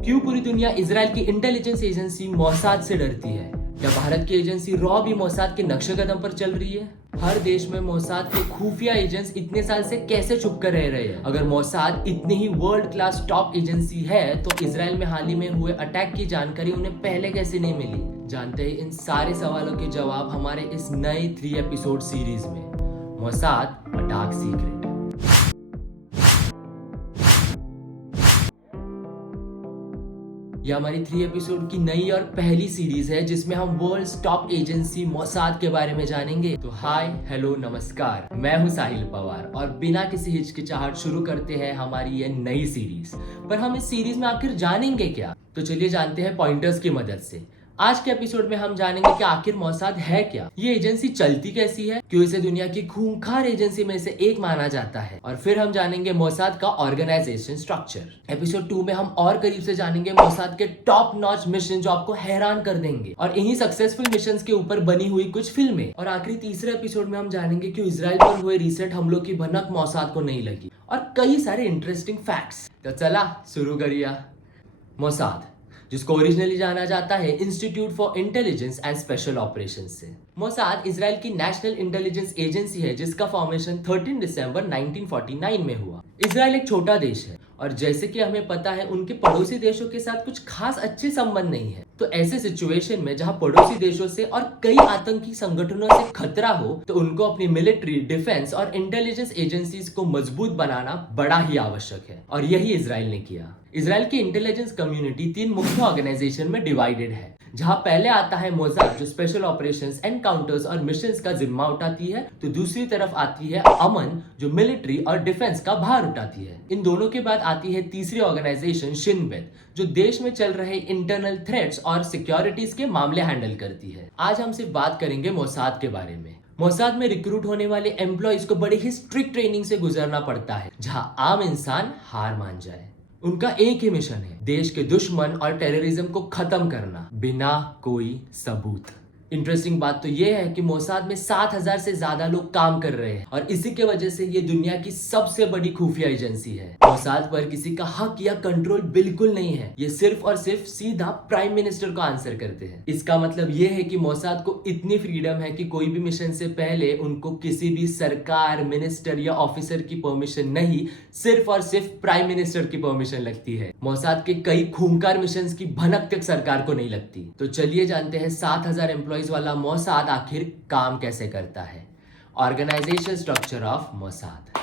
क्यों पूरी दुनिया इजराइल की इंटेलिजेंस एजेंसी मोसाद से डरती है? क्या भारत की एजेंसी रॉ भी मोसाद के नक्शे कदम पर चल रही है? हर देश में मोसाद के खुफिया एजेंट्स इतने साल से कैसे छुप कर रह रहे हैं? अगर मोसाद इतनी ही वर्ल्ड क्लास टॉप एजेंसी है तो इजराइल में हाल ही में हुए अटैक की जानकारी उन्हें पहले कैसे नहीं मिली? जानते हैं इन सारे सवालों के जवाब हमारे इस नए 3 एपिसोड सीरीज में, मोसाद अ डार्क सीक्रेट। यह हमारी 3 एपिसोड की नई और पहली सीरीज है जिसमें हम वर्ल्ड टॉप एजेंसी मोसाद के बारे में जानेंगे। तो हाय, हेलो, नमस्कार, मैं हूं साहिल पवार और बिना किसी हिचकिचाहट शुरू करते हैं हमारी ये नई सीरीज। पर हम इस सीरीज में आखिर जानेंगे क्या? तो चलिए जानते हैं पॉइंटर्स की मदद से। आज के एपिसोड में हम जानेंगे कि आखिर मोसाद है क्या, ये एजेंसी चलती कैसी है, क्यों इसे दुनिया की खूंखार एजेंसी में से एक माना जाता है, और फिर हम जानेंगे मोसाद का ऑर्गेनाइजेशन स्ट्रक्चर। एपिसोड 2 में हम और करीब से जानेंगे मोसाद के टॉप नॉच मिशन जो आपको हैरान कर देंगे, और इन्हीं सक्सेसफुल मिशन के ऊपर बनी हुई कुछ फिल्में। और आखिरी तीसरे एपिसोड में हम जानेंगे क्यों इजराइल पर हुए रिसेंट हमलों की भनक मोसाद को नहीं लगी, और कई सारे इंटरेस्टिंग फैक्ट्स। तो चला शुरू करिए। मोसाद, जिसको ओरिजिनली जाना जाता है institute for intelligence and special operations से। मोसाद इजराइल की नेशनल इंटेलिजेंस एजेंसी है जिसका फॉर्मेशन 13 दिसंबर 1949 में हुआ। इजराइल एक छोटा देश है और जैसे कि हमें पता है उनके पड़ोसी देशों के साथ कुछ खास अच्छे संबंध नहीं है। तो ऐसे सिचुएशन में जहां पड़ोसी देशों से और कई आतंकी संगठनों से खतरा हो तो उनको अपनी मिलिट्री, डिफेंस और इंटेलिजेंस एजेंसीज को मजबूत बनाना बड़ा ही आवश्यक है, और यही इजराइल ने किया। इजराइल की इंटेलिजेंस कम्युनिटी 3 मुख्य ऑर्गेनाइजेशन में डिवाइडेड है, जहां पहले आता है मोसाद जो स्पेशल ऑपरेशंस, एनकाउंटर्स और मिशंस का जिम्मा उठाती है, तो दूसरी तरफ आती है अमन जो मिलिट्री और डिफेंस का भार उठाती है। इन दोनों के बाद आती है तीसरी ऑर्गेनाइजेशन शिन बेत जो देश में चल रहे इंटरनल थ्रेट्स और सिक्योरिटीज के मामले हैंडल करती है। आज हम सिर्फ बात करेंगे मोसाद के बारे में। मोसाद में रिक्रूट होने वाले एम्प्लॉयज को बड़ी ही स्ट्रिक्ट ट्रेनिंग से गुजरना पड़ता है जहां आम इंसान हार मान जाए। उनका एक ही मिशन है, देश के दुश्मन और टेररिज्म को खत्म करना बिना कोई सबूत। इंटरेस्टिंग बात तो यह है कि मोसाद में 7,000 से ज्यादा लोग काम कर रहे हैं और इसी के वजह से ये दुनिया की सबसे बड़ी खुफिया एजेंसी है। मोसाद पर किसी का हक या कंट्रोल बिल्कुल नहीं है, ये सिर्फ और सिर्फ सीधा प्राइम मिनिस्टर को आंसर करते हैं। इसका मतलब ये है कि मोसाद को इतनी फ्रीडम है कि कोई भी मिशन से पहले उनको किसी भी सरकार, मिनिस्टर या ऑफिसर की परमिशन नहीं, सिर्फ और सिर्फ प्राइम मिनिस्टर की परमिशन लगती है। मोसाद के कई खूंखार मिशन की भनक तक सरकार को नहीं लगती। तो चलिए जानते हैं 7,000 एम्प्लॉय वाला मोसाद आखिर काम कैसे करता है। Organisation structure of Mossad.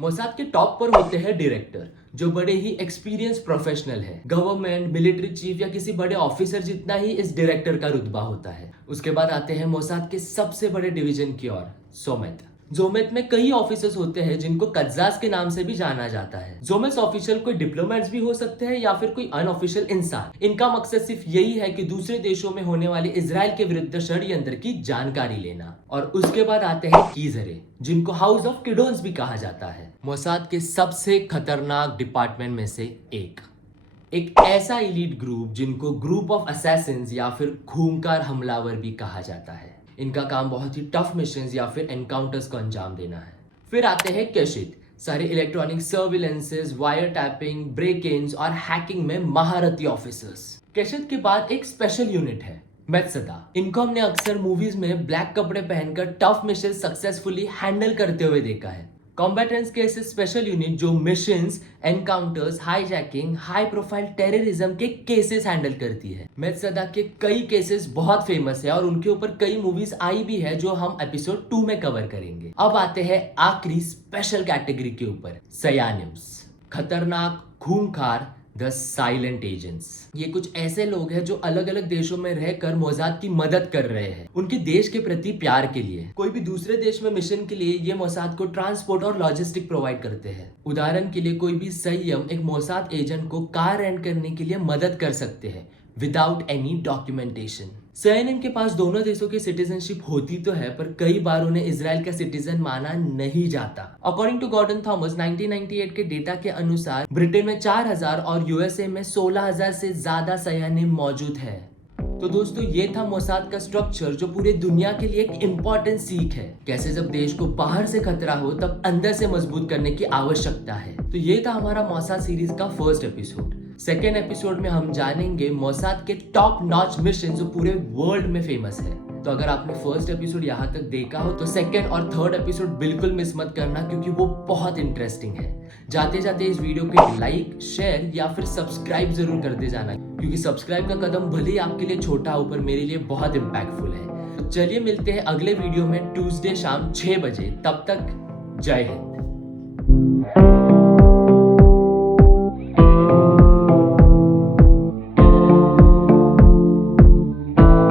Mossad के टॉप पर होते हैं डायरेक्टर जो बड़े ही एक्सपीरियंस प्रोफेशनल है। गवर्नमेंट, मिलिट्री चीफ या किसी बड़े ऑफिसर जितना ही इस डायरेक्टर का रुतबा होता है। उसके बाद आते हैं मोसाद के सबसे बड़े डिवीजन की ओर, जोमेत। जोमेत में कई ऑफिसर्स होते हैं जिनको कज्जास के नाम से भी जाना जाता है। जोमेत ऑफिशियल कोई डिप्लोमेट्स भी हो सकते हैं या फिर कोई अनऑफिशियल इंसान। इनका मकसद सिर्फ यही है कि दूसरे देशों में होने वाले इजराइल के विरुद्ध षड्यंत्र की जानकारी लेना। और उसके बाद आते हैं कीजरे जिनको हाउस ऑफ किडोन्स भी कहा जाता है। मोसाद के सबसे खतरनाक डिपार्टमेंट में से एक ऐसा एलीट ग्रुप जिनको ग्रुप ऑफ असैसिन्स या फिर खूंखार हमलावर भी कहा जाता है। इनका काम बहुत ही टफ मिशंस या फिर एनकाउंटर्स को अंजाम देना है। फिर आते हैं केशित, सारे इलेक्ट्रॉनिक सर्विलेंसेस, वायर टैपिंग, ब्रेक इन्स और हैकिंग में महारथी ऑफिसर्स। केशित के बाद एक स्पेशल यूनिट है, मेत्सदा। इनको हमने अक्सर मूवीज में ब्लैक कपड़े पहनकर टफ मिशन सक्सेसफुली हैंडल करते हुए देखा है। कॉम्बैटेंट्स के ऐसे स्पेशल यूनिट जो missions, encounters, hijacking, high profile terrorism के केसेस हैंडल करती है। मेत्सदा के कई केसेस बहुत फेमस है और उनके ऊपर कई मूवीज आई भी है जो हम एपिसोड 2 में कवर करेंगे। अब आते हैं आखिरी स्पेशल कैटेगरी के ऊपर, सयानिम्स। खतरनाक, खूंखार, द साइलेंट एजेंट्स। ये कुछ ऐसे लोग हैं जो अलग अलग देशों में रहकर मोसाद की मदद कर रहे हैं उनके देश के प्रति प्यार के लिए। कोई भी दूसरे देश में मिशन के लिए ये मोसाद को ट्रांसपोर्ट और लॉजिस्टिक प्रोवाइड करते हैं। उदाहरण के लिए कोई भी संयम एक मोसाद एजेंट को कार रेंट करने के लिए मदद कर सकते हैं विदाउट एनी डॉक्यूमेंटेशन। सयानिम के पास दोनों देशों की सिटीजनशिप होती तो है पर कई बार उन्हें इजराइल का सिटीजन माना नहीं जाता। अकॉर्डिंग टू गॉर्डन थॉमस 1998 के डेटा के अनुसार ब्रिटेन में 4,000 और यूएसए में 16,000 से ज्यादा सयानिम मौजूद है। तो दोस्तों ये था मोसाद का स्ट्रक्चर जो पूरे दुनिया के लिए एक इम्पोर्टेंट सीख है, कैसे जब देश को बाहर से खतरा हो तब अंदर से मजबूत करने की आवश्यकता है। तो ये था हमारा मोसाद सीरीज का फर्स्ट एपिसोड। सेकेंड एपिसोड में हम जानेंगे मोसाद के टॉप नॉच मिशन जो पूरे वर्ल्ड में फेमस है। तो अगर आपने फर्स्ट एपिसोड यहाँ तक देखा हो तो सेकेंड और थर्ड एपिसोड बिल्कुल मिस मत करना, क्योंकि वो बहुत इंटरेस्टिंग है। जाते जाते इस वीडियो को लाइक, शेयर या फिर सब्सक्राइब जरूर करते जाना, क्योंकि सब्सक्राइब का कदम भले ही आपके लिए छोटा हो पर मेरे लिए बहुत इम्पैक्टफुल है। तो चलिए मिलते हैं अगले वीडियो में ट्यूसडे शाम 6 बजे। तब तक जय हिंद।